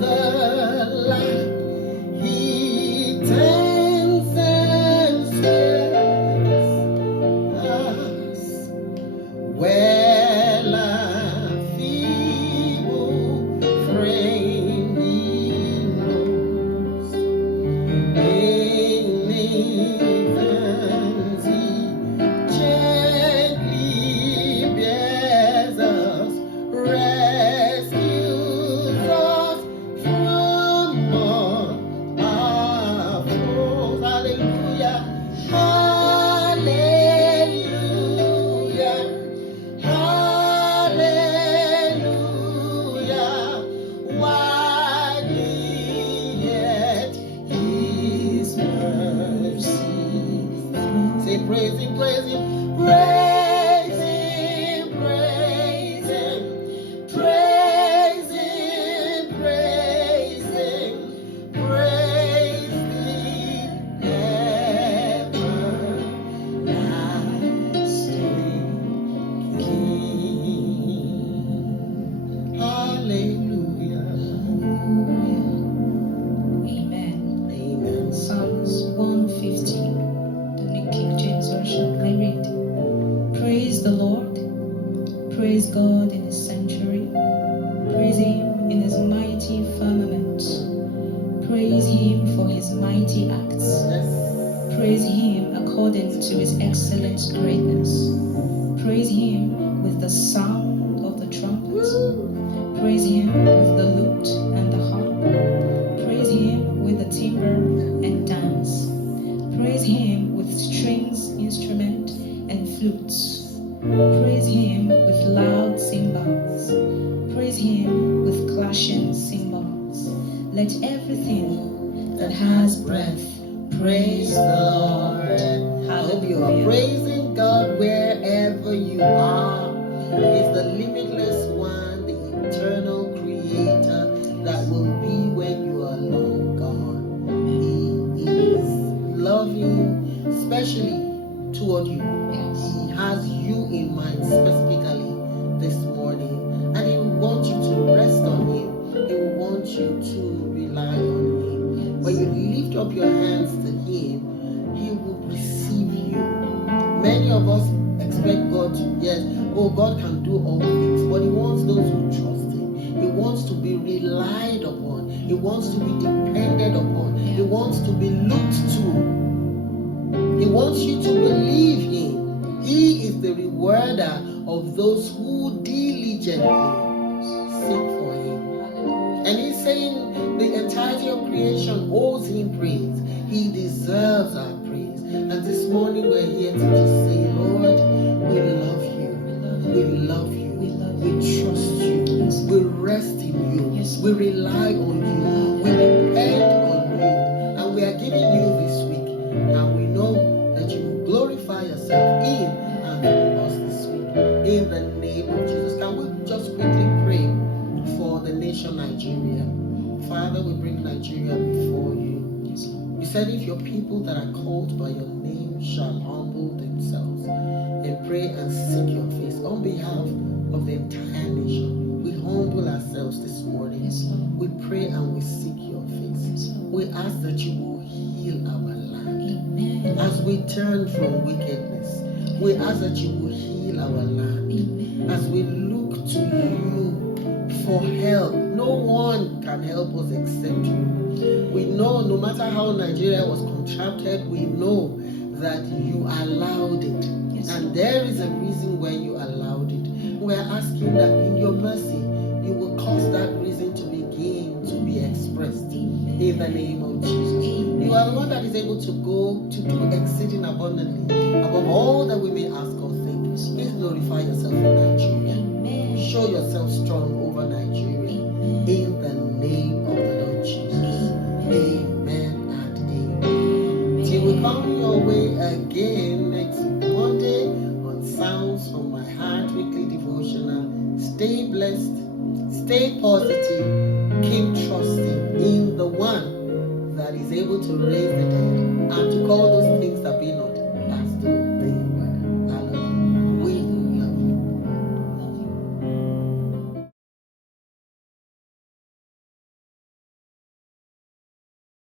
fatherland. He tends and spares us well a feeble frame he knows. In infants he gently bears us, rescues us from all our foes. Hallelujah, hallelujah, hallelujah. Widely yet his mercy. Say praise him, praise him, praise him, praise him, praise him, praise him, praise the everlasting King. Hallelujah. Amen. Amen. Psalms 150, the New King James Version. I read, praise the Lord, praise God in his sanctuary, praise him in his mighty firmament, praise him for his mighty acts, Yes. praise him according to his excellent greatness, praise him with the sound of the trumpet, praise him with the lute and the harp, praise him with the timbre and dance, praise him with strings, instrument, and flutes, praise him with loud cymbals, praise him with clashing cymbals. Let everything that has breath praise the Lord. I hope you are Hallelujah. praising God wherever you are. He's the limitless one, the eternal creator that will be when you are long gone. He is loving, especially toward you. Yes. He has you in mind specifically this morning, and he will want you to rest on him. He will want you to rely on him. When you lift up your hands to him, he will receive you. Many of us expect God to, yes, oh, God can do all things, but he wants those who trust him. He wants to be relied upon. He wants to be depended upon. He wants to be looked to. He wants you to believe him. He is the rewarder of those who diligently seek for him. And he's saying the entirety of creation owes him praise. He deserves our praise. And this morning we're here to just say, Lord, we love you. We love you. We trust you. We rest in you. We rely on you. We depend on you. And we are giving you this week. And we know that you will glorify yourself in and through us this week. In the name of Jesus. Can we just quickly pray for the nation Nigeria? Father, we bring Nigeria before you. You said if your people that are called by your name shall humble themselves and pray and seek your face on behalf of the entire nation, we humble ourselves this morning. We pray and we seek your face. We ask that you will heal our land. Amen. As we turn from wickedness, we ask that you will heal our land. Amen. As we look to you for help, no one can help us except you. We know no matter how Nigeria was contracted, we know that you allowed it. And there is a reason why you allowed it. We are asking that in your mercy, you will cause that reason to begin to be expressed in the name of Jesus. You are the one that is able to go to do exceeding abundantly above all that we may ask or think. Please glorify yourself in Nigeria. Show yourself strong over Nigeria in the name of the Lord Jesus. Amen and amen. Till we come your way again next Monday on Sounds from My Heart Weekly Devotional. Stay blessed, stay positive, keep trusting in the one that is able to raise the dead and to call those